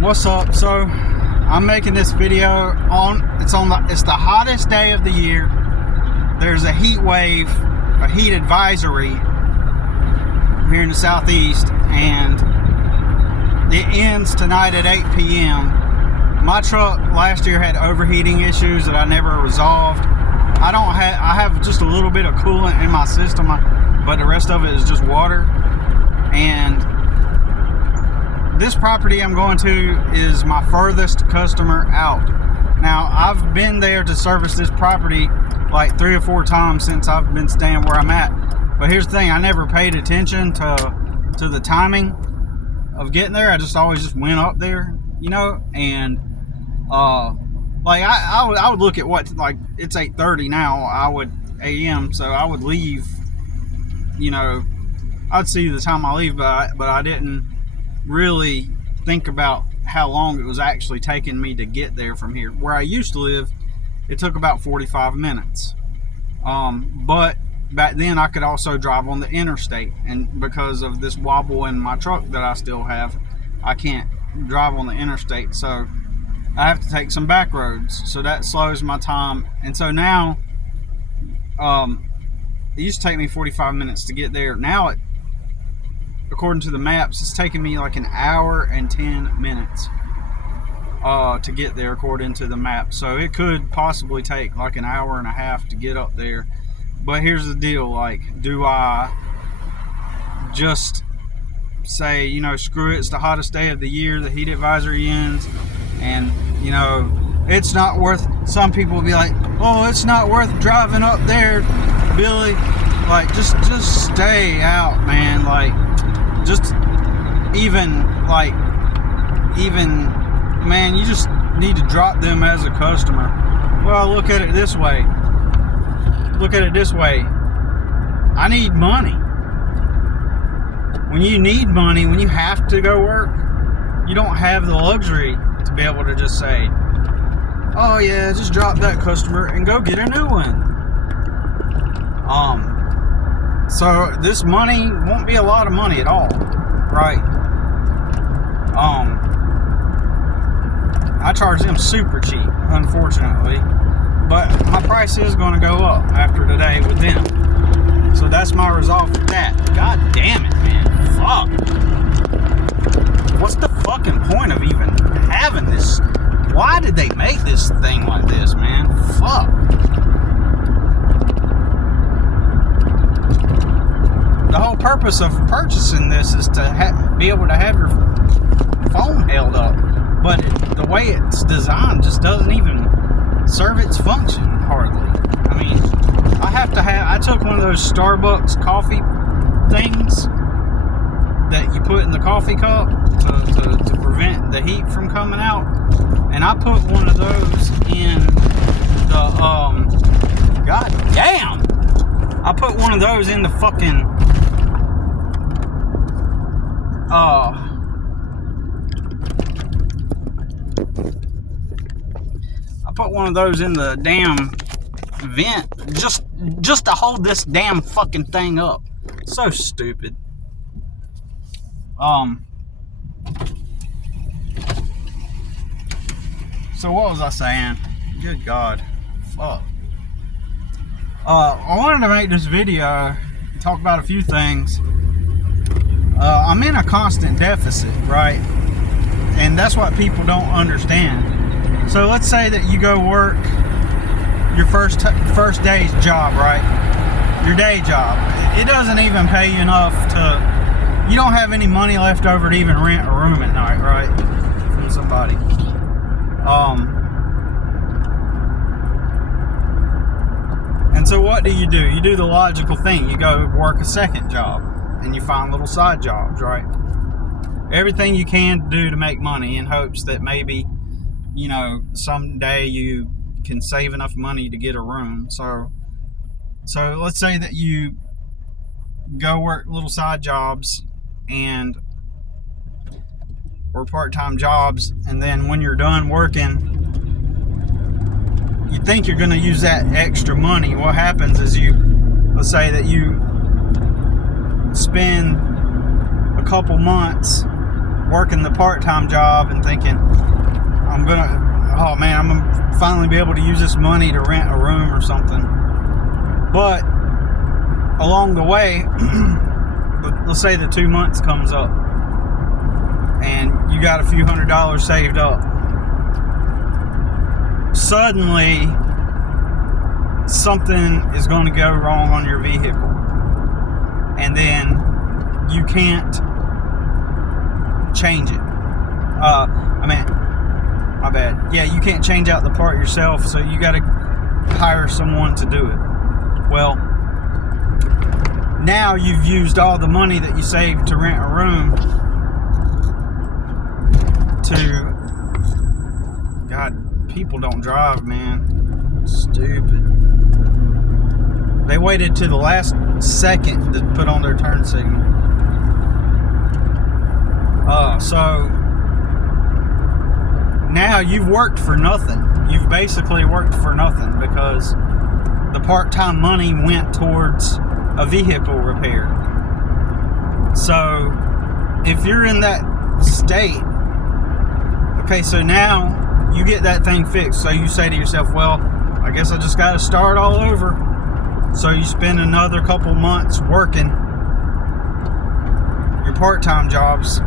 What's up? So I'm making this video it's the hottest day of the year. There's a heat wave, a heat advisory here in the southeast, and it ends tonight at 8 p.m. My truck last year had overheating issues that I never resolved. I have just a little bit of coolant in my system, but the rest of it is just water. And this property I'm going to is my furthest customer out. Now, I've been there to service this property like 3 or 4 times since I've been staying where I'm at. But here's the thing, I never paid attention to the timing of getting there. I just always just went up there, you know, and like I would look at what, like, it's 8:30 now, a.m., so I would leave, you know, I'd see the time I leave, but I didn't really think about how long it was actually taking me to get there from here. Where I used to live, it took about 45 minutes. But back then I could also drive on the interstate, and because of this wobble in my truck that I still have, I can't drive on the interstate, so I have to take some back roads, so that slows my time. And so now it used to take me 45 minutes to get there. Now, according to the maps, it's taking me like an hour and 10 minutes to get there, according to the map. So it could possibly take like an hour and a half to get up there. But here's the deal, like, do I just say, you know, screw it, it's the hottest day of the year, the heat advisory ends, and, you know, it's not worth, some people will be like, oh, it's not worth driving up there, Billy. Like, just stay out, man. Like, just even, man, you just need to drop them as a customer. Well, look at it this way. I need money. When you need money, when you have to go work, you don't have the luxury to be able to just say, oh yeah, just drop that customer and go get a new one. So this money won't be a lot of money at all, right? I charge them super cheap, unfortunately, but my price is going to go up after today with them. So that's my resolve for that. God damn it, man. Fuck. What's the fucking point of even having this? Why did they make this thing like this, man? Fuck. The whole purpose of purchasing this is to be able to have your phone held up. But the way it's designed just doesn't even serve its function, hardly. I mean, I took one of those Starbucks coffee things that you put in the coffee cup to prevent the heat from coming out. And I put one of those in the, god damn! I put one of those in the fucking, I put one of those in the damn vent just to hold this damn fucking thing up. So stupid. So what was I saying? Good God. Fuck. I wanted to make this video and talk about a few things. I'm in a constant deficit, right? And that's what people don't understand. So let's say that you go work your first day's job, right? Your day job. It doesn't even pay you enough you don't have any money left over to even rent a room at night, right? From somebody. And so what do? You do the logical thing. You go work a second job and you find little side jobs, right? Everything you can do to make money in hopes that maybe, you know, someday you can save enough money to get a room. So let's say that you go work little side jobs or part-time jobs, and then when you're done working, you think you're going to use that extra money. What happens is let's say that you spend a couple months working the part-time job and thinking, I'm gonna finally be able to use this money to rent a room or something. But along the way, let's say the 2 months comes up and you got a few $100s saved up. Suddenly, something is going to go wrong on your vehicle, and then you can't change it. My bad. Yeah, you can't change out the part yourself, so you got to hire someone to do it. Well, now you've used all the money that you saved to rent a room to... God, people don't drive, man. Stupid. They waited to the last second to put on their turn signal. So now you've worked for nothing. You've basically worked for nothing because the part-time money went towards a vehicle repair. So if you're in that state, okay, so now you get that thing fixed. So you say to yourself, well, I guess I just got to start all over. So you spend another couple months working your part-time jobs.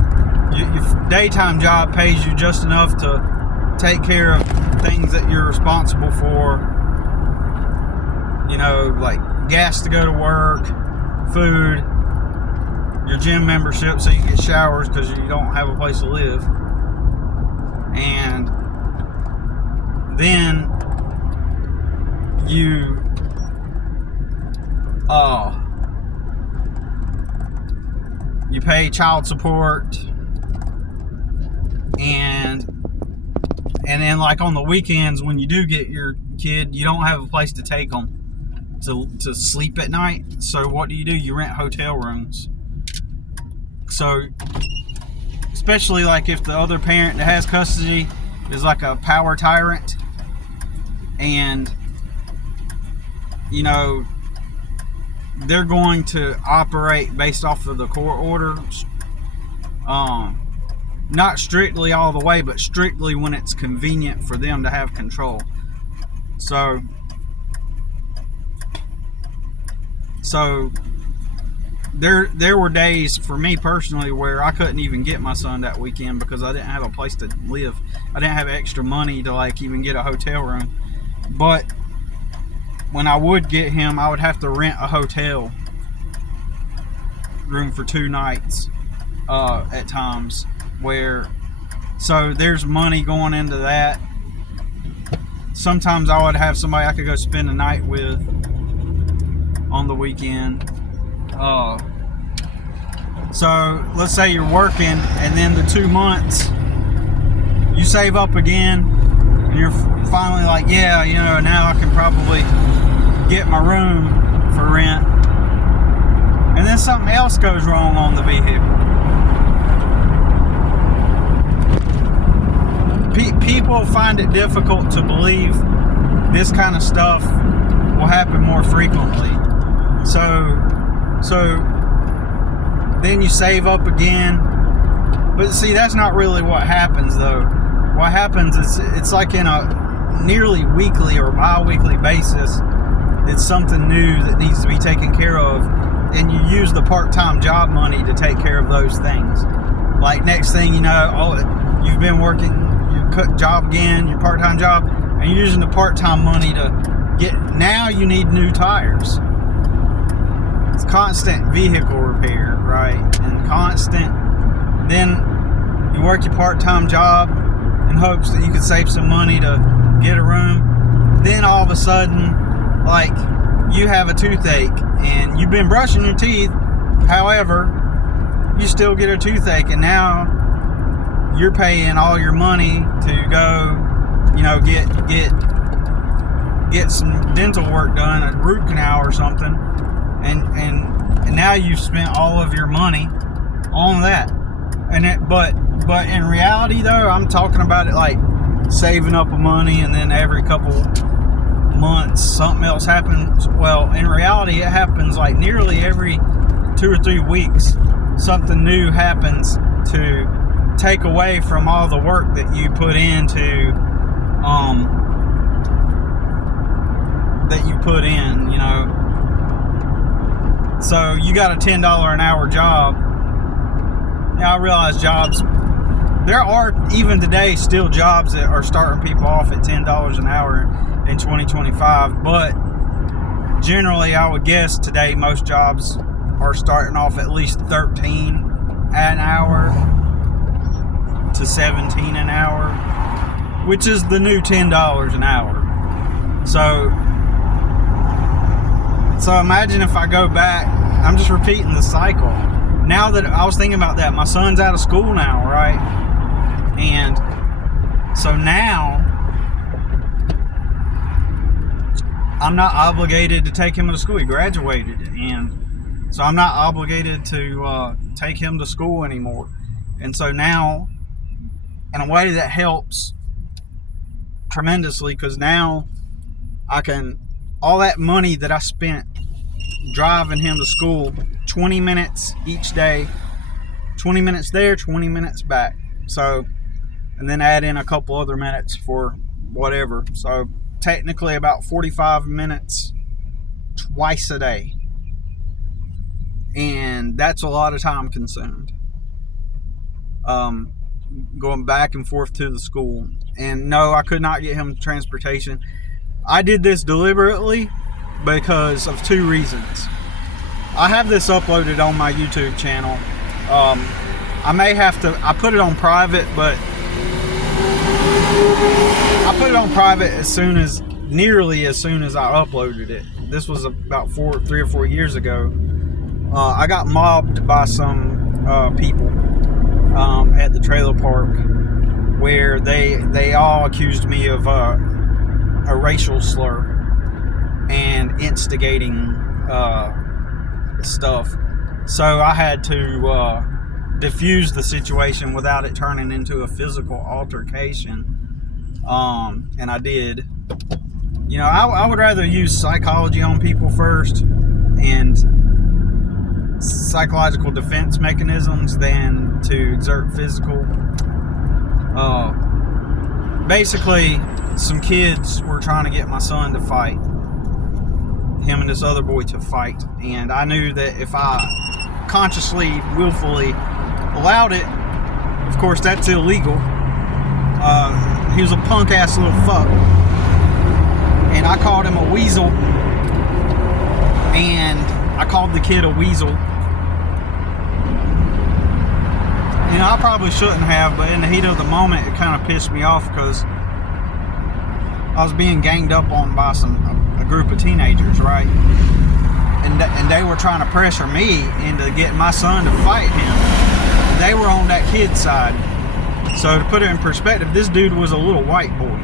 Your daytime job pays you just enough to take care of things that you're responsible for. You know, like gas to go to work, food, your gym membership so you get showers because you don't have a place to live. And then you pay child support, and then like on the weekends when you do get your kid, you don't have a place to take them to sleep at night. So what do? You rent hotel rooms. So especially like if the other parent that has custody is like a power tyrant, and you know they're going to operate based off of the court order, not strictly all the way, but strictly when it's convenient for them to have control. So there were days for me personally where I couldn't even get my son that weekend because I didn't have a place to live. I didn't have extra money to like even get a hotel room. But when I would get him, I would have to rent a hotel room for 2 nights at times. So there's money going into that. Sometimes I would have somebody I could go spend a night with on the weekend. So let's say you're working, and then the 2 months you save up again, and you're finally like, yeah, you know, now I can probably get my room for rent, and then something else goes wrong on the vehicle. People find it difficult to believe this kind of stuff will happen more frequently. So then you save up again. But see, that's not really what happens though. What happens is it's like in a nearly weekly or bi-weekly basis, it's something new that needs to be taken care of, and you use the part-time job money to take care of those things. Like next thing you know, you've been working your job again, your part-time job, and you're using the part-time money to get, now you need new tires. It's constant vehicle repair, right? And constant, then you work your part-time job in hopes that you can save some money to get a room. Then all of a sudden, like, you have a toothache and you've been brushing your teeth, however, you still get a toothache, and now you're paying all your money to go, you know, get some dental work done, a root canal or something, and now you've spent all of your money on that. But in reality though, I'm talking about it like saving up money, and then every couple months something else happens. Well, in reality it happens like nearly every 2 or 3 weeks. Something new happens to take away from all the work that you put into you know. So you got a $10 an hour job. Now I realize there are even today still jobs that are starting people off at $10 an hour in 2025, but generally I would guess today most jobs are starting off at least 13 an hour to 17 an hour, which is the new $10 an hour. So imagine if I go back, I'm just repeating the cycle. Now that I was thinking about that, my son's out of school now, right? And so now I'm not obligated to take him to school. He graduated, and so I'm not obligated to take him to school anymore. And so now, in a way, that helps tremendously, because now I can, all that money that I spent driving him to school, 20 minutes each day, 20 minutes there, 20 minutes back. So, and then add in a couple other minutes for whatever. So technically about 45 minutes twice a day. And that's a lot of time consumed. Going back and forth to the school. And no, I could not get him transportation. I did this deliberately because of two reasons. I have this uploaded on my YouTube channel. I may have to, I put it on private, but I put it on private nearly as soon as I uploaded it. This was about 3 or 4 years ago. I got mobbed by some people at the trailer park, where they all accused me of a racial slur and instigating stuff. So I had to diffuse the situation without it turning into a physical altercation. And I did. You know, I would rather use psychology on people first and psychological defense mechanisms than to exert physical. Basically, some kids were trying to get my son to fight. Him and this other boy to fight. And I knew that if I consciously, willfully allowed it, of course that's illegal. He was a punk ass little fuck, and I called him a weasel, and I called the kid a weasel. You know, I probably shouldn't have, but in the heat of the moment it kind of pissed me off, because I was being ganged up on by a group of teenagers, right? And they were trying to pressure me into getting my son to fight him. They were on that kid's side. So to put it in perspective, this dude was a little white boy.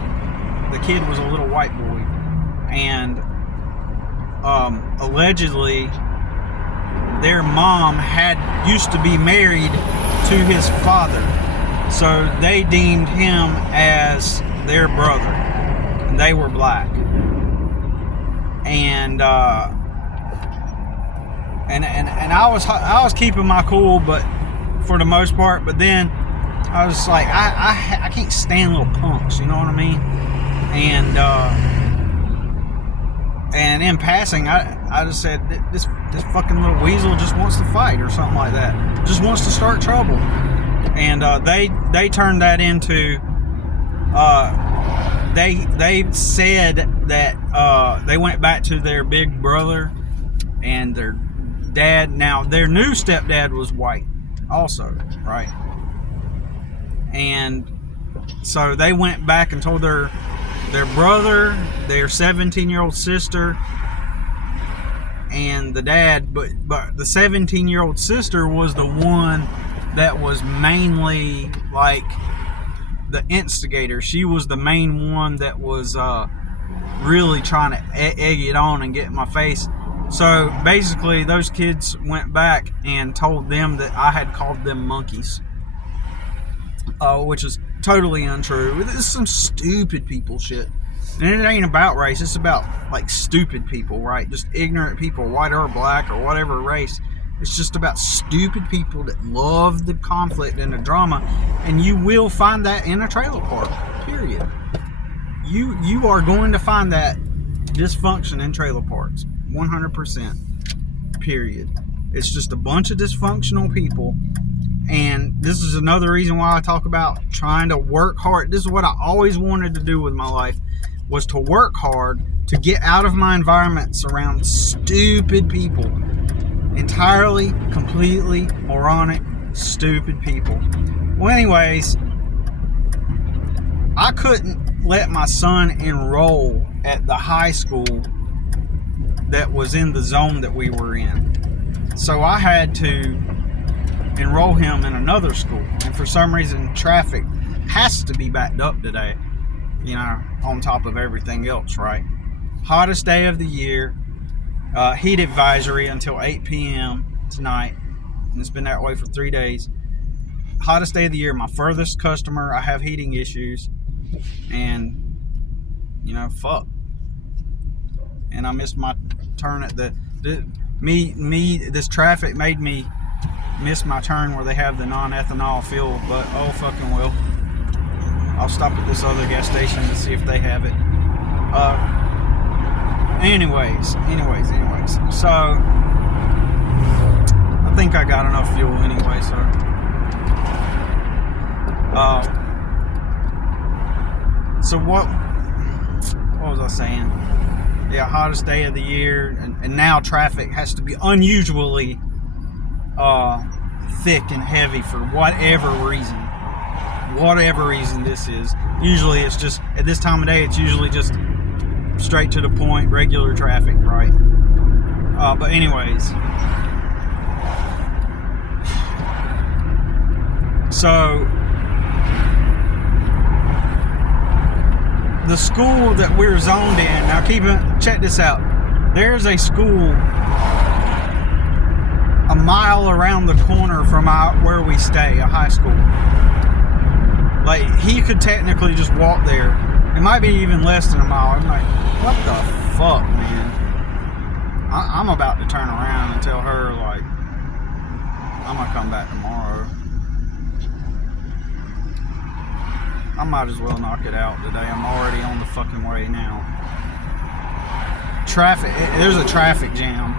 The kid was a little white boy. And allegedly their mom used to be married to his father. So they deemed him as their brother. And they were black. And I was keeping my cool, but for the most part. But then I was like, I can't stand little punks, you know what I mean? And in passing, I just said, this fucking little weasel just wants to fight or something like that. Just wants to start trouble. And they turned that into, they said that they went back to their big brother and their dad. Now, their new stepdad was white also, right? And so they went back and told their brother, their 17-year-old sister, and the dad, but the 17-year-old sister was the one that was mainly like the instigator. She was the main one that was really trying to egg it on and get in my face. So basically those kids went back and told them that I had called them monkeys, which is totally untrue. This is some stupid people shit. And it ain't about race. It's about like stupid people, right? Just ignorant people, white or black or whatever race. It's just about stupid people that love the conflict and the drama, and you will find that in a trailer park, period. You are going to find that dysfunction in trailer parks, 100%, period. It's just a bunch of dysfunctional people, and this is another reason why I talk about trying to work hard. This is what I always wanted to do with my life, was to work hard to get out of my environments around stupid people. Entirely, completely moronic, stupid people. Well, anyways, I couldn't let my son enroll at the high school that was in the zone that we were in. So I had to enroll him in another school. And for some reason, traffic has to be backed up today, you know, on top of everything else, right? Hottest day of the year. Heat advisory until 8 p.m. tonight, and it's been that way for 3 days. Hottest day of the year. My furthest customer. I have heating issues, and you know, fuck. And I missed my turn at this traffic made me miss my turn where they have the non-ethanol fuel. But oh fucking well. I'll stop at this other gas station to see if they have it. Anyways, so I think I got enough fuel anyway, so what was I saying? Yeah, hottest day of the year, and now traffic has to be unusually thick and heavy for whatever reason this is. Usually it's just, at this time of day, it's usually just straight to the point, regular traffic, right? But anyways, so the school that we're zoned in, now check this out. There's a school a mile around the corner from where we stay, a high school. Like, he could technically just walk there. It might be even less than a mile. I'm like, what the fuck, man? I'm about to turn around and tell her, like, I'm gonna come back tomorrow. I might as well knock it out today. I'm already on the fucking way now. There's a traffic jam.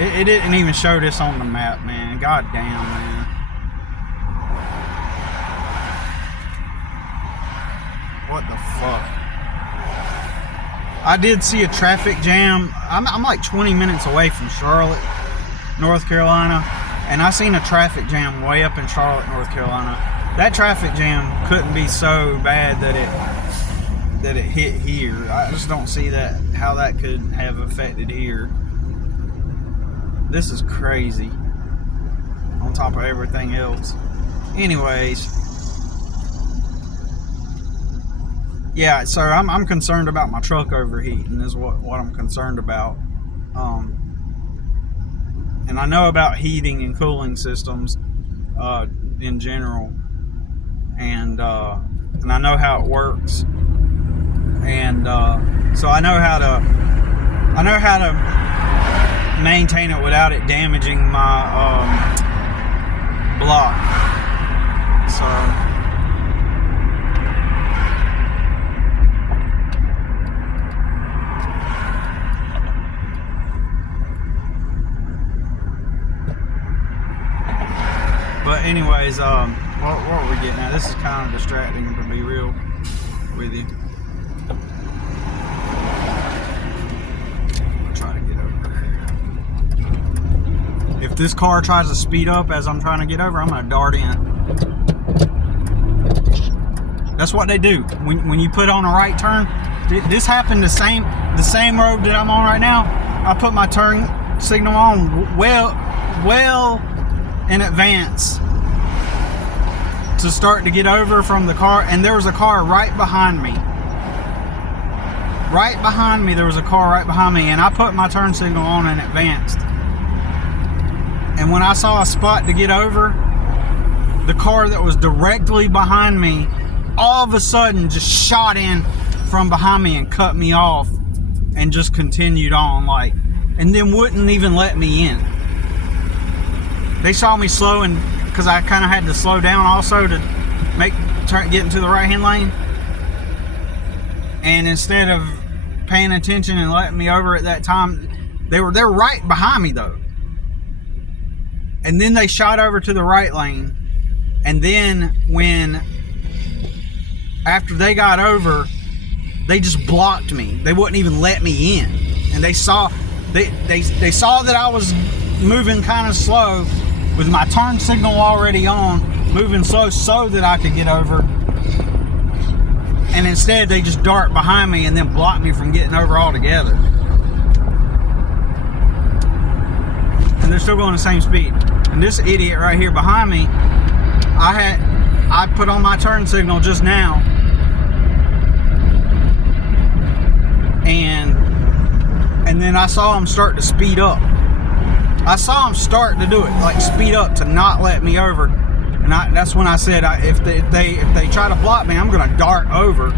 It didn't even show this on the map, man. God damn, man. What the fuck? I did see a traffic jam. I'm like 20 minutes away from Charlotte, North Carolina, and I seen a traffic jam way up in Charlotte, North Carolina. That traffic jam couldn't be so bad that it hit here. I just don't see how that could have affected here. This is crazy. On top of everything else. Anyways. Yeah, so I'm concerned about my truck overheating is what I'm concerned about. And I know about heating and cooling systems in general. And I know how it works. And so I know how to maintain it without it damaging my block. So but anyways, what were we getting at? This is kind of distracting, to be real with you. If this car tries to speed up as I'm trying to get over, I'm going to dart in. That's what they do. When you put on a right turn, this happened the same road that I'm on right now. I put my turn signal on well in advance to start to get over from the car, and there was a car right behind me. There was a car right behind me, and I put my turn signal on in advance. And when I saw a spot to get over, the car that was directly behind me all of a sudden just shot in from behind me and cut me off and just continued on, like, and then wouldn't even let me in. they saw me slowing because I kind of had to slow down also to get into the right hand lane. And instead of paying attention and letting me over at that time, they're right behind me though. And then they shot over to the right lane. And then after they got over, they just blocked me. They wouldn't even let me in. And they saw that I was moving kind of slow with my turn signal already on, moving slow so that I could get over. And instead they just dart behind me and then block me from getting over altogether. And they're still going the same speed. And this idiot right here behind me, I put on my turn signal just now, and then I saw him start to speed up. I saw him start to do it, like speed up to not let me over. And that's when I said, if they try to block me, I'm gonna dart over.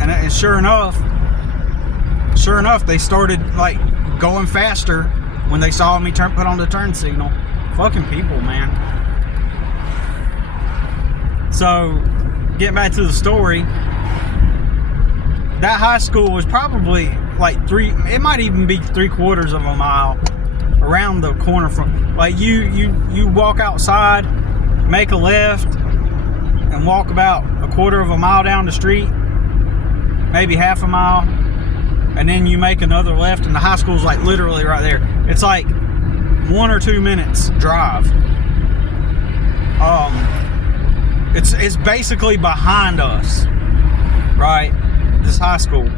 And sure enough, they started like going faster when they saw me put on the turn signal. Fucking people, man. So, getting back to the story, that high school was probably like it might even be 3/4 of a mile around the corner from, like you walk outside, make a left, and walk about 1/4 of a mile down the street, maybe half a mile, and then you make another left, and the high school's like literally right there. It's like 1 or 2 minutes drive. It's basically behind us, right? This high school.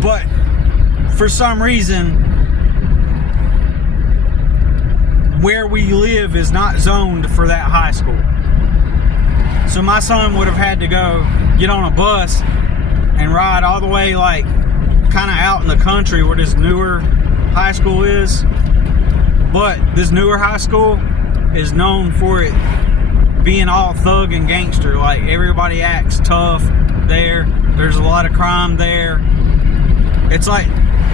But for some reason, where we live is not zoned for that high school. So my son would have had to go get on a bus and ride all the way, like kind of out in the country where this newer high school is. But this newer high school is known for it being all thug and gangster. Like, everybody acts tough there. There's a lot of crime there. It's like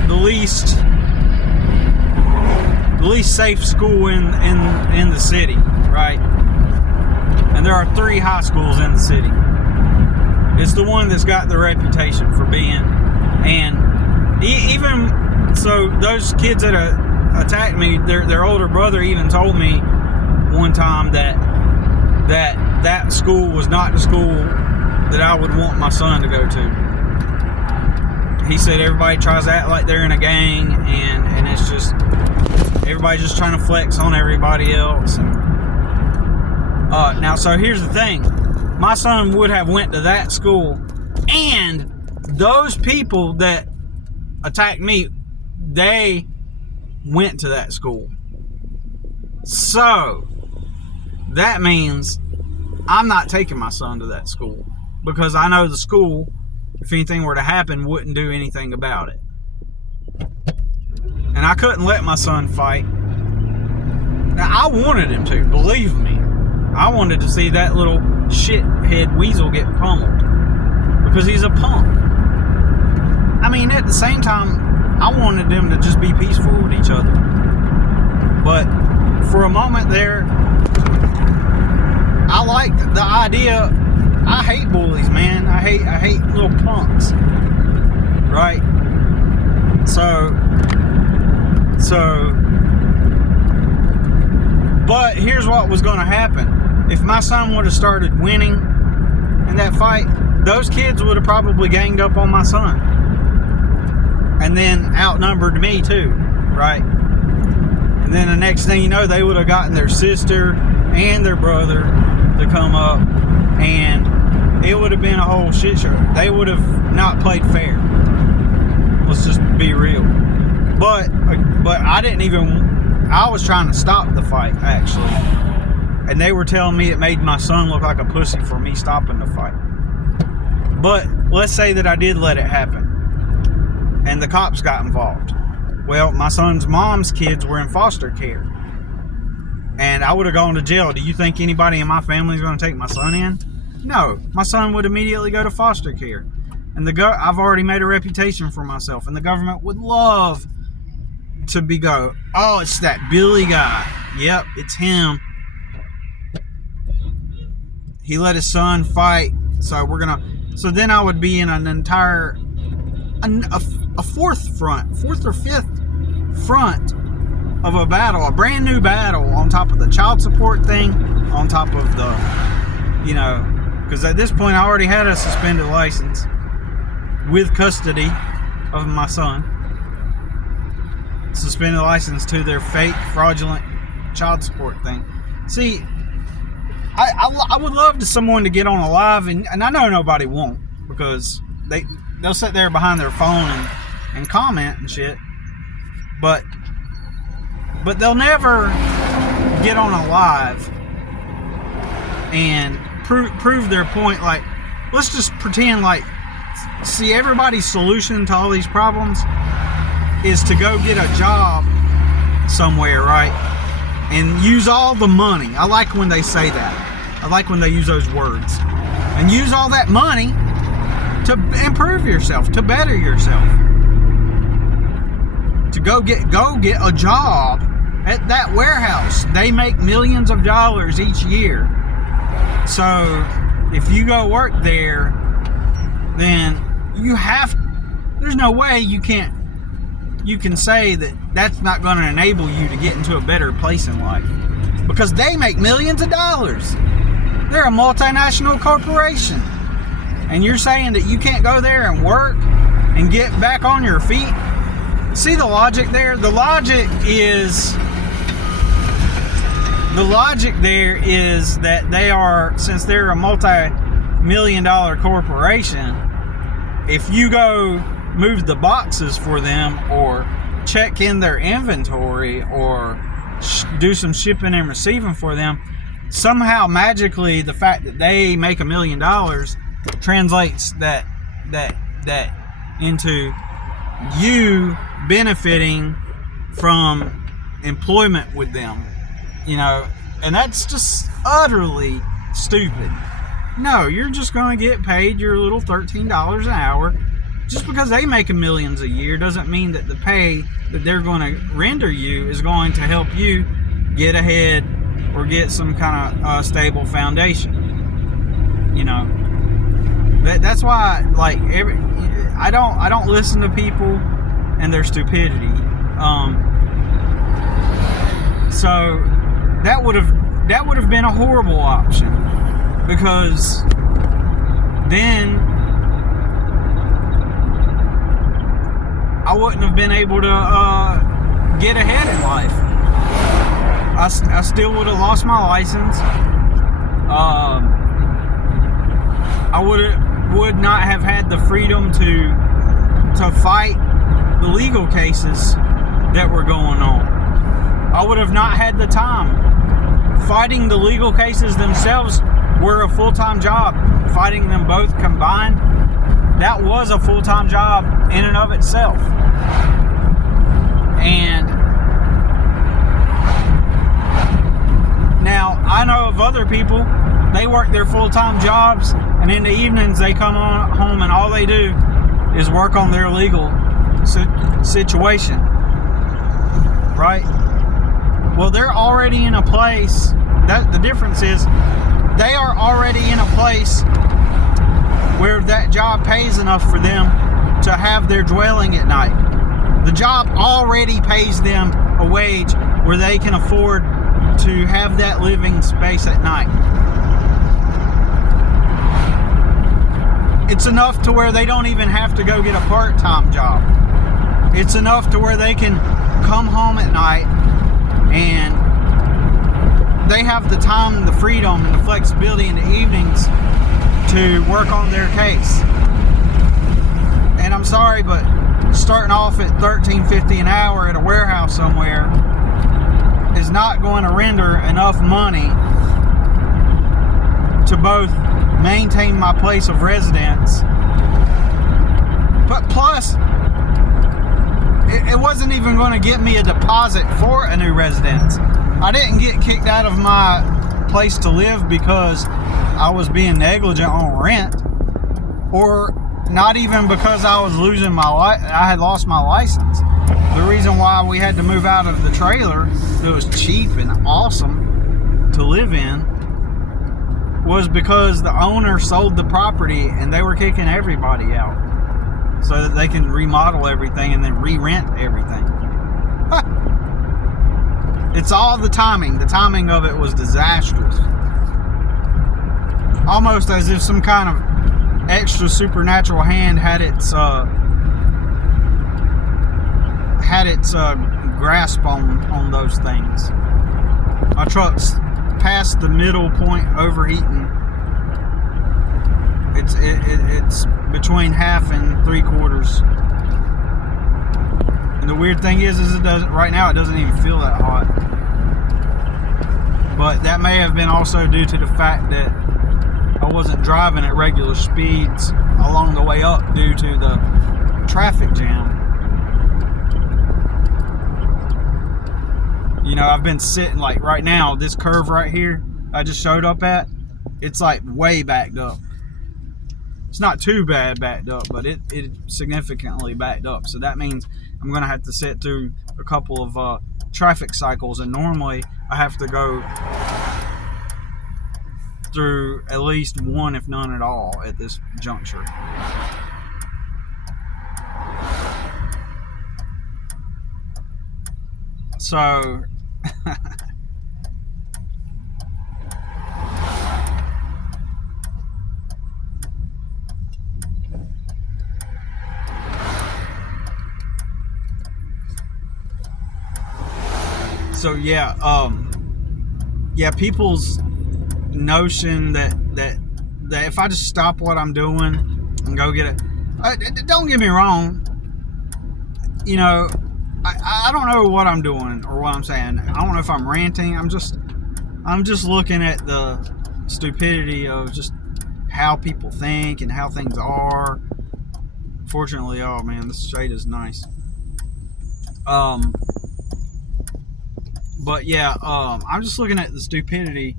the least safe school in the city, right? And there are 3 high schools in the city. It's the one that's got the reputation for being. And even so, those kids that attacked me, their older brother even told me one time that school was not the school that I would want my son to go to. He said everybody tries to act like they're in a gang, and it's just everybody just trying to flex on everybody else. Now, so here's the thing. My son would have went to that school, and those people that attacked me, they went to that school. So that means I'm not taking my son to that school, because I know the school, if anything were to happen, wouldn't do anything about it. And I couldn't let my son fight. Now, I wanted him to, believe me. I wanted to see that little shithead weasel get pummeled, because he's a punk. I mean, at the same time, I wanted them to just be peaceful with each other. But for a moment there, I liked the idea. I hate bullies, man. I hate little punks. Right? So, but here's what was going to happen. If my son would have started winning in that fight, those kids would have probably ganged up on my son. And then outnumbered me too, right? And then the next thing you know, they would have gotten their sister and their brother to come up, and it would have been a whole shit show. They would have not played fair. Let's just be real. But I didn't even, I was trying to stop the fight, actually. And they were telling me it made my son look like a pussy for me stopping the fight. But let's say that I did let it happen, and the cops got involved. Well, my son's mom's kids were in foster care, and I would have gone to jail. Do you think anybody in my family is going to take my son in? No. My son would immediately go to foster care. And I've already made a reputation for myself, and the government would love to go, oh, it's that Billy guy. Yep, it's him. He let his son fight, so so then I would be in an entire, a fourth or fifth front of a battle, a brand new battle, on top of the child support thing, on top of the, because at this point I already had a suspended license with custody of my son. Suspended license to their fake, fraudulent child support thing. See, I would love someone to get on a live, and I know nobody won't, because they'll sit there behind their phone and comment and shit, but they'll never get on a live and prove their point. Like, let's just pretend like, see, everybody's solution to all these problems is to go get a job somewhere, right? And use all the money. I like when they say that. I like when they use those words. And use all that money to improve yourself, to better yourself. To go get a job at that warehouse. They make millions of dollars each year. So if you go work there, then there's no way you can say that that's not going to enable you to get into a better place in life, because they make millions of dollars. They're a multinational corporation, and you're saying that you can't go there and work and get back on your feet? See the logic there? The logic there is that since they're a multi-million-dollar corporation, if you go move the boxes for them, or check in their inventory, or do some shipping and receiving for them, somehow magically the fact that they make $1 million translates that into you benefiting from employment with them, and that's just utterly stupid. No, you're just going to get paid your little $13 an hour. Just because they make millions a year doesn't mean that the pay that they're going to render you is going to help you get ahead or get some kind of stable foundation. That's why, like, I don't listen to people and their stupidity. So that would have been a horrible option, because then I wouldn't have been able to get ahead in life. I still would have lost my license. I would not have had the freedom to fight the legal cases that were going on. I would have not had the time. Fighting the legal cases themselves were a full-time job. Fighting them both combined, that was a full-time job in and of itself. And now I know of other people, they work their full-time jobs, and in the evenings they come home and all they do is work on their legal situation, right? Well, they're already in a place, the difference is they are already in a place where that job pays enough for them to have their dwelling at night. The job already pays them a wage where they can afford to have that living space at night. It's enough to where they don't even have to go get a part-time job. It's enough to where they can come home at night and they have the time, the freedom, and the flexibility in the evenings to work on their case. And I'm sorry, but starting off at $13.50 an hour at a warehouse somewhere is not going to render enough money to both maintain my place of residence, but plus it wasn't even going to get me a deposit for a new residence. I didn't get kicked out of my place to live because I was being negligent on rent, or not even because I was I had lost my license. The reason why we had to move out of the trailer, it was cheap and awesome to live in, was because the owner sold the property and they were kicking everybody out so that they can remodel everything and then re-rent everything. It's all the timing. The timing of it was disastrous. Almost as if some kind of extra supernatural hand had its grasp on those things. My truck's past the middle point overheating. It's between half and 3/4. And the weird thing is it doesn't right now. It doesn't even feel that hot. But that may have been also due to the fact that I wasn't driving at regular speeds along the way up due to the traffic jam. You know, I've been sitting, like right now, this curve right here I just showed up at, it's like way backed up. It's not too bad backed up, but it significantly backed up. So that means I'm going to have to sit through a couple of traffic cycles, and normally I have to go through at least one, if none at all, at this juncture. So yeah, people's notion that if I just stop what I'm doing and go get it, don't get me wrong, you know, I don't know what I'm doing or what I'm saying. I don't know if I'm ranting. I'm just looking at the stupidity of just how people think and how things are. Fortunately, oh man, this shade is nice. But yeah, I'm just looking at the stupidity.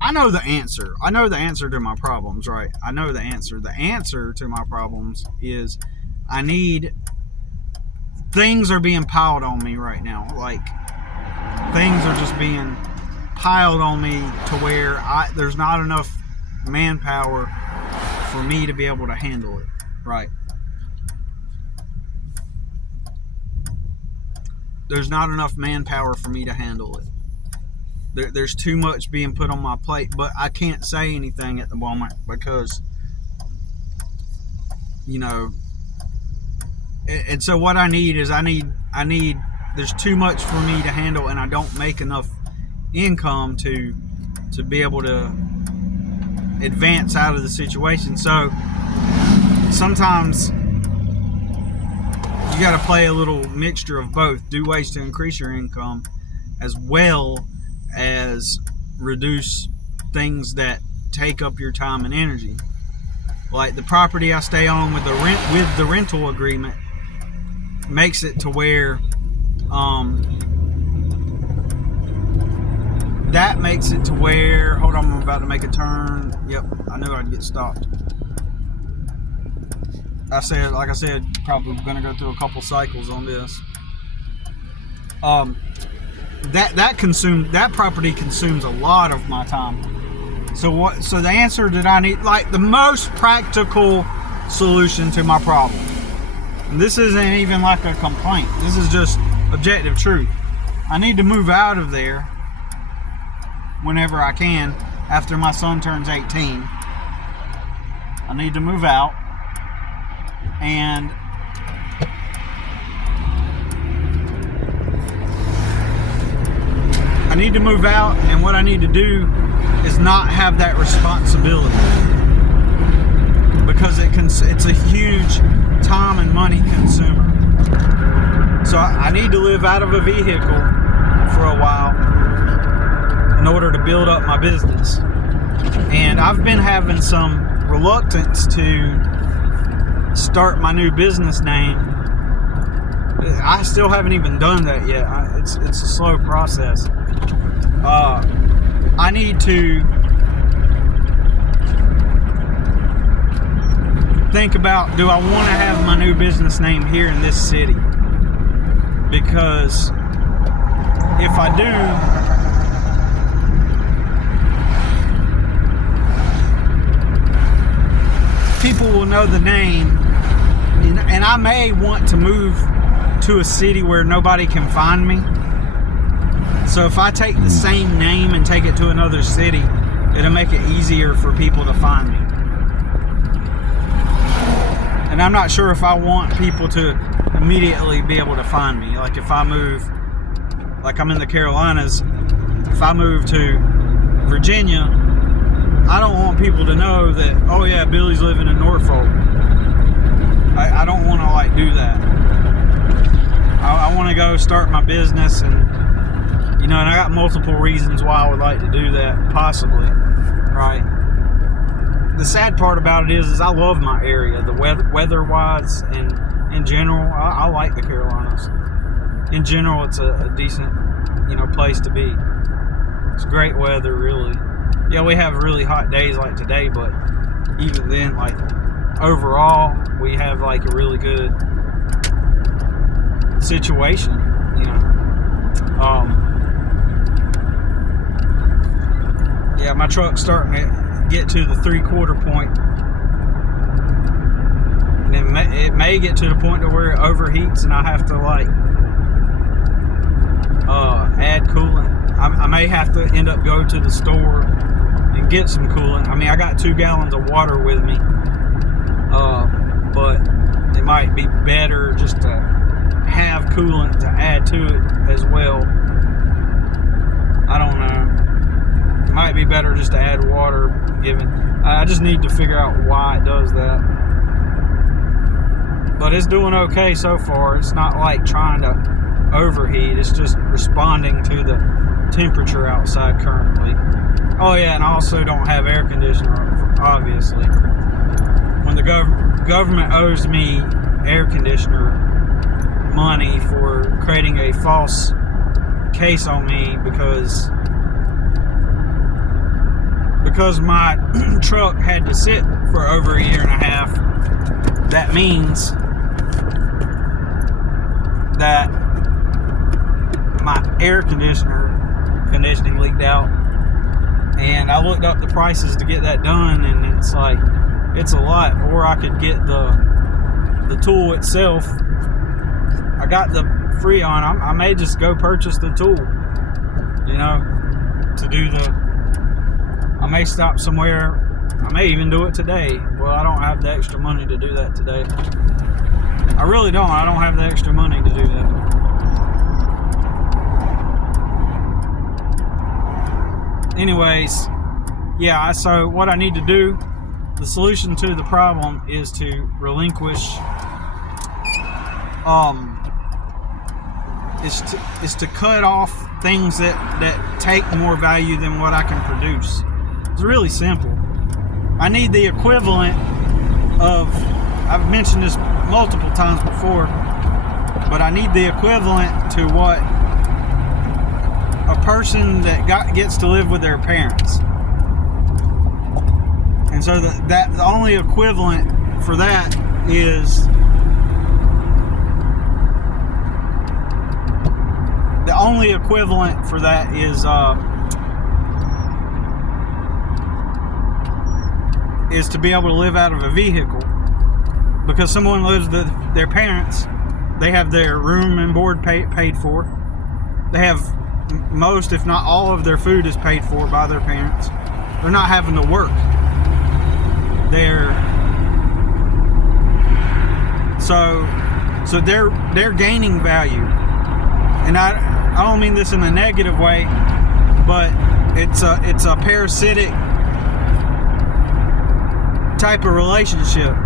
I know the answer. I know the answer to my problems, right? I know the answer. The answer to my problems is things are being piled on me right now. Like, things are just being piled on me to where there's not enough manpower for me to be able to handle it, right? There's not enough manpower for me to handle it. There's too much being put on my plate, but I can't say anything at the moment because, you know, and so what I need is there's too much for me to handle, and I don't make enough income to be able to advance out of the situation. So sometimes you got to play a little mixture of both. Do ways to increase your income as well as reduce things that take up your time and energy. Like the property I stay on with the rental agreement makes it to where hold on, I'm about to make a turn. Yep, I knew I'd get stopped. Like I said, probably gonna go through a couple cycles on this. That property consumes a lot of my time. So the answer that I need, like the most practical solution to my problem, and this isn't even like a complaint, this is just objective truth. I need to move out of there whenever I can after my son turns 18. I need to move out, and and what I need to do is not have that responsibility, because it's a huge time and money consumer. So I need to live out of a vehicle for a while in order to build up my business. And I've been having some reluctance to start my new business name. I still haven't even done that yet. It's a slow process. I need to think about, do I want to have my new business name here in this city? because if I do, people will know the name, and I may want to move to a city where nobody can find me. So if I take the same name and take it to another city, it'll make it easier for people to find me. And I'm not sure if I want people to immediately be able to find me. Like if I move, like I'm in the Carolinas, if I move to Virginia, I don't want people to know that, oh yeah, Billy's living in Norfolk. I don't want to like do that. I want to go start my business, and you know, and I got multiple reasons why I would like to do that, possibly, right? The sad part about it is I love my area, the weather-wise, and in general, I like the Carolinas. In general, it's a decent, you know, place to be. It's great weather, really. Yeah, we have really hot days like today, but even then, like, overall, we have, like, a really good situation, you know. Yeah, my truck's starting to get to the 3/4 point, and it may get to the point to where it overheats and I have to like add coolant. I may have to end up going to the store and get some coolant. I mean, I got 2 gallons of water with me, but it might be better just to have coolant to add to it as well. I don't know. It might be better just to add water, given I just need to figure out why it does that. But it's doing okay so far. It's not like trying to overheat. It's just responding to the temperature outside currently. Oh yeah, and I also don't have air conditioner, obviously. When the government owes me air conditioner money for creating a false case on me because my truck had to sit for over a year and a half, that means that my air conditioning leaked out, and I looked up the prices to get that done, and it's like, it's a lot. Or I could get the tool itself. I got the Freon. I may just go purchase the tool, you know, to do I may stop somewhere. I may even do it today. Well, I don't have the extra money to do that today. I really don't. I don't have the extra money to do that. Anyways, yeah, so what I need to do, the solution to the problem is to relinquish, is to cut off things that take more value than what I can produce. It's really simple. I need the equivalent of, I've mentioned this multiple times before, but I need the equivalent to what a person that gets to live with their parents. And so that the only equivalent for that is is to be able to live out of a vehicle. Because someone lives with their parents, they have their room and board paid for. They have most, if not all, of their food is paid for by their parents. They're not having to work. So they're gaining value. And I don't mean this in a negative way, but it's a parasitic type of relationship.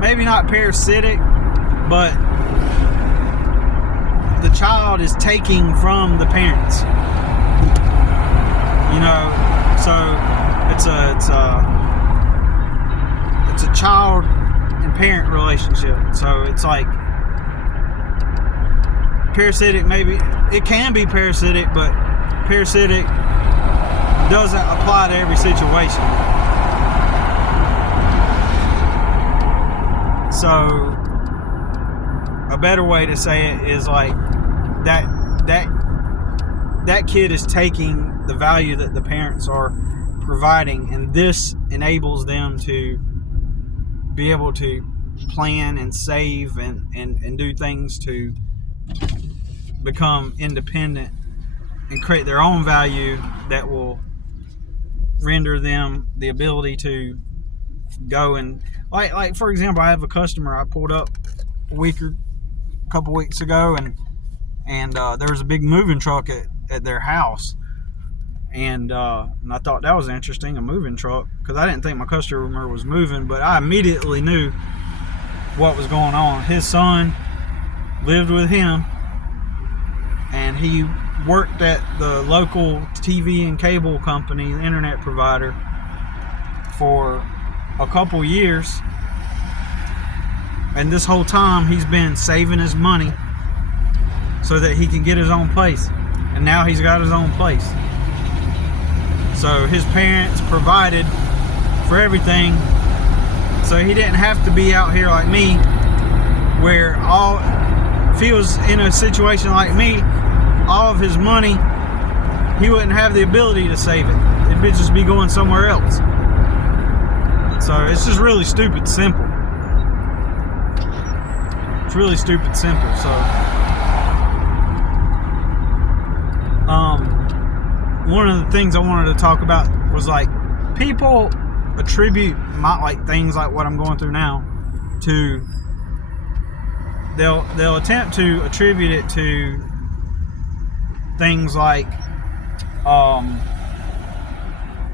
Maybe not parasitic, but the child is taking from the parents. You know, so it's a child and parent relationship. So it's like parasitic. Maybe it can be parasitic, but parasitic doesn't apply to every situation. So a better way to say it is like that kid is taking the value that the parents are providing, and this enables them to be able to plan and save and do things to become independent and create their own value that will render them the ability to go and like for example, I have a customer I pulled up a couple weeks ago, and there was a big moving truck at their house, and I thought that was interesting, a moving truck, because I didn't think my customer was moving, but I immediately knew what was going on. His son lived with him, and he worked at the local TV and cable company, the internet provider, for a couple years, and this whole time he's been saving his money so that he can get his own place, and now he's got his own place. So his parents provided for everything, so he didn't have to be out here like me, where if he was in a situation like me, all of his money, he wouldn't have the ability to save it. It'd just be going somewhere else. So it's just really stupid simple. It's really stupid simple. So one of the things I wanted to talk about was, like, people attribute things like what I'm going through now to, they'll attempt to attribute it to things like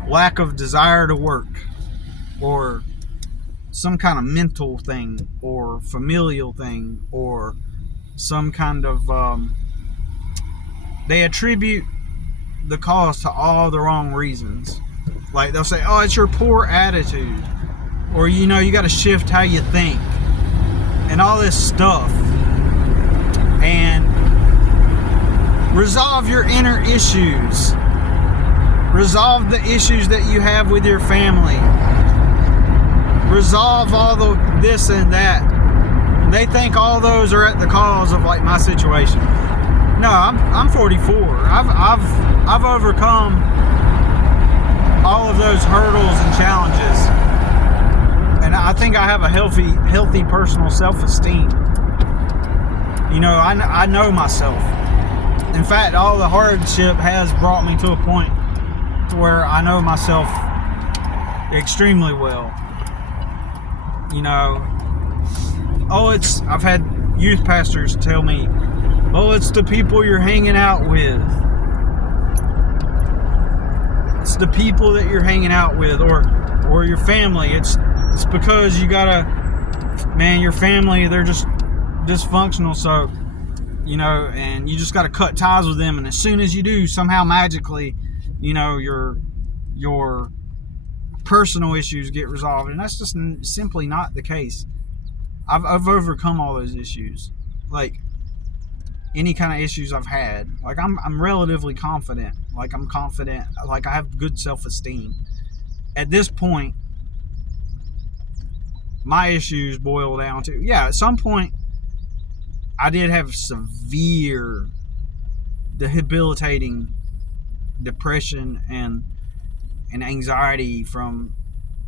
lack of desire to work, or some kind of mental thing, or familial thing, or some kind of they attribute the cause to all the wrong reasons. Like, they'll say, oh, it's your poor attitude, or you got to shift how you think, and all this stuff. And resolve your inner issues. Resolve the issues that you have with your family. Resolve all the this and that. They think all those are at the cause of, like, my situation. No, I'm 44. I've overcome all of those hurdles and challenges, and I think I have a healthy personal self-esteem. I know myself. In fact, all the hardship has brought me to a point to where I know myself extremely well. I've had youth pastors tell me, oh, it's the people you're hanging out with. It's the people that you're hanging out with, or your family. It's because you your family, they're just dysfunctional, so, and you just gotta cut ties with them, and as soon as you do, somehow magically, your personal issues get resolved, and that's just simply not the case. I've overcome all those issues. Like, any kind of issues I've had, like, I'm relatively confident. Like, I'm confident. Like, I have good self-esteem. At this point, my issues boil down to, at some point, I did have severe, debilitating depression and anxiety from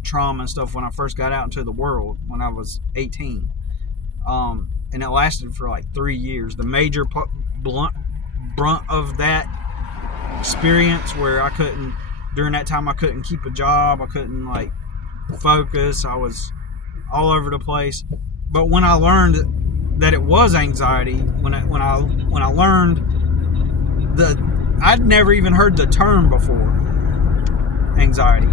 trauma and stuff when I first got out into the world when I was 18. And it lasted for like 3 years. The major brunt of that experience, where during that time I couldn't keep a job, I couldn't, like, focus, I was all over the place. But when I learned that it was anxiety, when I learned I'd never even heard the term before, anxiety.